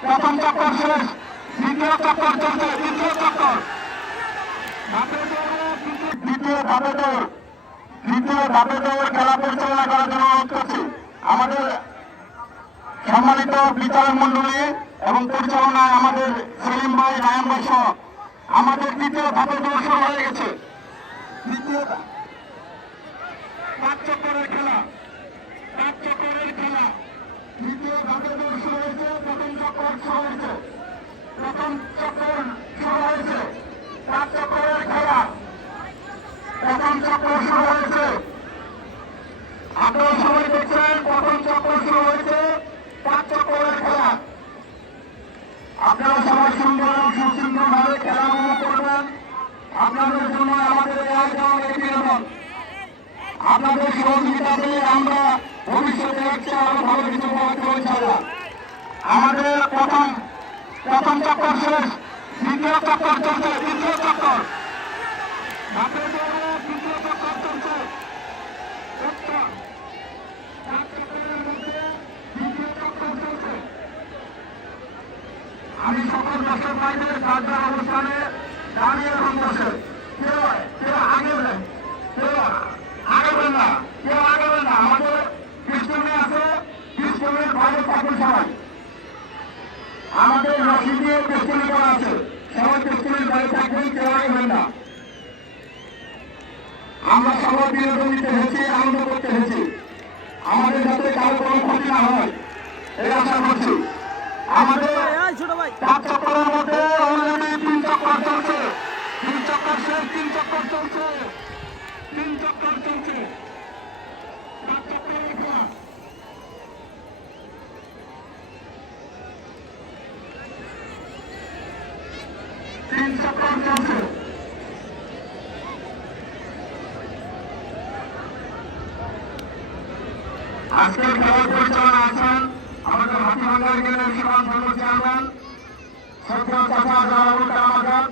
প্রথম চক্কর শেষ, দ্বিতীয় চক্কর চলছে দ্বিতীয় চক্কর। দ্বিতীয়- ধাপে দৌড়, দ্বিতীয় ধাপে দৌড় খেলা পরিচালনা করার জন্য অনুরোধ করছি। আমাদের সম্মানিত বিচারক মন্ডলী এবং পরিচালনায় আমাদের সেলিম ভাই, রায়ন ভাই সহ আমাদের দ্বিতীয় ধাপে দৌড় শুরু হয়ে গেছে। পাঁচ চক্করের খেলা, পাঁচ চক্করের খেলা। দ্বিতীয় দৌড় শুরু প্রথম শুরু হয়েছে প্রথম চক্কর শুরু হয়েছে পাঁচ চক্করের খেলা প্রথম চক্কর শুরু হয়েছে আপনারা সবাই দেখছেন প্রথম চক্কর শুরু হয়েছে পাঁচ চক্করের খেলা আপনারা সবাই সুন্দর সুশৃঙ্খল ভাবে খেলা করবেন আপনাদের জন্য আমাদের আয়োজন এই বিনোদন আপনাদের সহযোগিতাতে আমরা ভবিষ্যতে হচ্ছে আরও ভালো কিছু আমাদের প্রথম প্রথম চক্কর শেষ, দ্বিতীয় চক্কর চলছে দ্বিতীয় চক্কর আমি সকল দর্শক ভাইদের যার অবস্থানে দাঁড়িয়ে এবং বসে কেউ কেউ আগেবেন কেউ আগেবেন না কেউ আগেবেন না আমাদের পিস্টনে আছে পিস্টনের বাইরে থাকবে সবাই আমাদের রশি দিয়ে করা আছে। সবাই পিস্টনের বাইরে থাকবেন, কেউ আগেবেন না। আমরা সবাই বিনোদন নিতে হয়েছি আনন্দ করতে হয়েছি আমাদের যাতে কারও কোনো ক্ষতি না হয়, এই আশা করছি। আমাদের চার মধ্যে অলরেডি তিন চক্কর চলছে। তিন চক্কর শেষ, তিন চক্কর চলছে। তিন চক্কর চলছে চার চক্করের খেলা। তিন চক্কর চলছে আজকের খেলার পরিচালনা আছেন আমাদের হাতিভাঙ্গার গেলেন সীমান ধর্ম চেয়ারম্যান সত্যম চাচা কালাম আজাদ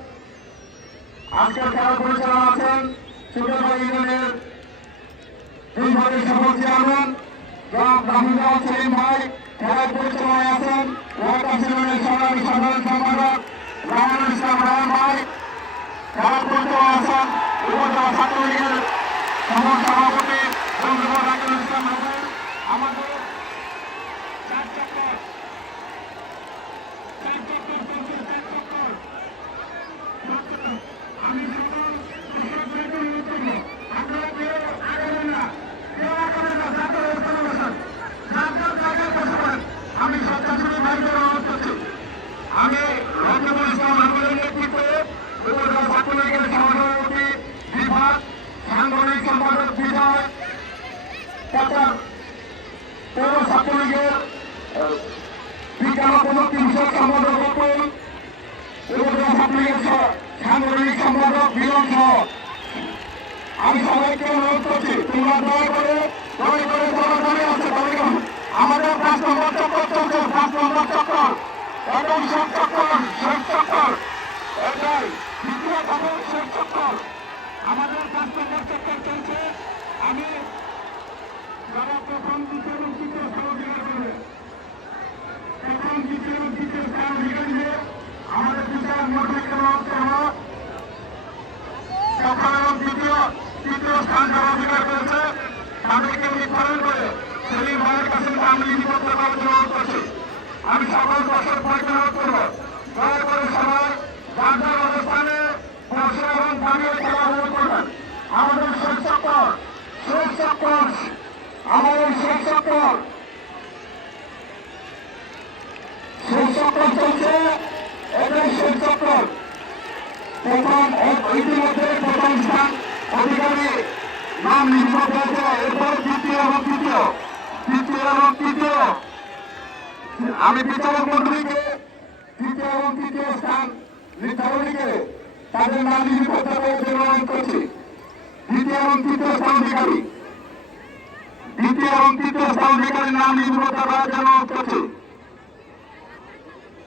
আজকের খেলার পরিচালনা আছেন সুন্দরবন ইউনিয়নের দুই ভাগের সফল চেয়ারম্যান সম্পাদক সভাপতি বন্ধুবর রাকিবুল ইসলাম হাসান আমাদের চার চক্কর চার চক্কর চলছে চার চক্কর আমি সকল কৃষক ভাইকে অনুরোধ করব আপনারা কেউ আগাবেন না কেউ আগাবেন না যাদের স্থানে বসেন যার যার জায়গায় বসে পড়েন আমি স্বেচ্ছাসেবী ভাইদের অনুরোধ করছি আমি রকিবুল ইসলাম হামিদের নেতৃত্বে উপজেলা ছাত্রলীগের সহসভাপতি বিভাগ সাংগঠনিক সম্পাদক বিজয় তথা পৌর ছাত্রলীগের প্রযুক্তি সম্পাদক সহ আমি সবাইকে অনুরোধ করছি তোমরা দয়া করে দয়া করে যারা দাঁড়িয়ে আছে তাদেরকে আমাদের পাঁচ নম্বর চক্কর চলছে। পাঁচ নম্বর চক্কর এবং শেষ চক্কর শেষ চক্কর এটাই দ্বিতীয় ধাপের শেষ চক্কর আমাদের পাঁচ নম্বর চক্কর চলছে আমি যারা প্রথম দ্বিতীয় এবং তৃতীয় অধিকার করবে প্রথম দ্বিতীয় এবং তৃতীয় স্থান অধিকার দিবে আমাদের বিচার মধ্যে হচ্ছে হলো প্রথম এবং দ্বিতীয় তৃতীয় স্থান যারা অধিকার করেছে তাদেরকে নির্ধারণ করে সেলিম ভাইয়ের কাছে নাম লিপিবদ্ধ করার জন্য অনুরোধ করছি আমি সকল দর্শক ভাইকে অনুরোধ করব দয়া করে সবাই যার যার অবস্থানে বসে এবং দাঁড়িয়ে খেলা উপভোগ করবেন আমাদের শেষ চক্কর শেষ চক্কর আমাদের শেষ চক্কর শেষ চক্কর চলছে এটাই শেষ চক্কর প্রথম ইতিমধ্যে প্রথম স্থান অধিকারী নাম নিষ্পত হয়েছে এরপর দ্বিতীয় এবং তৃতীয় তৃতীয় এবং তৃতীয়। আমি বিচারক মন্ত্রীকে তৃতীয় এবং তৃতীয় স্থান নির্ধারণীকে তাদের নাম করার জন্য অনুরোধ করছি। দ্বিতীয় এবং তৃতীয় স্থান অধিকারী। এবং তৃতীয় স্থান অধিকারীর নাম নিষ্পত করার জন্য করছি।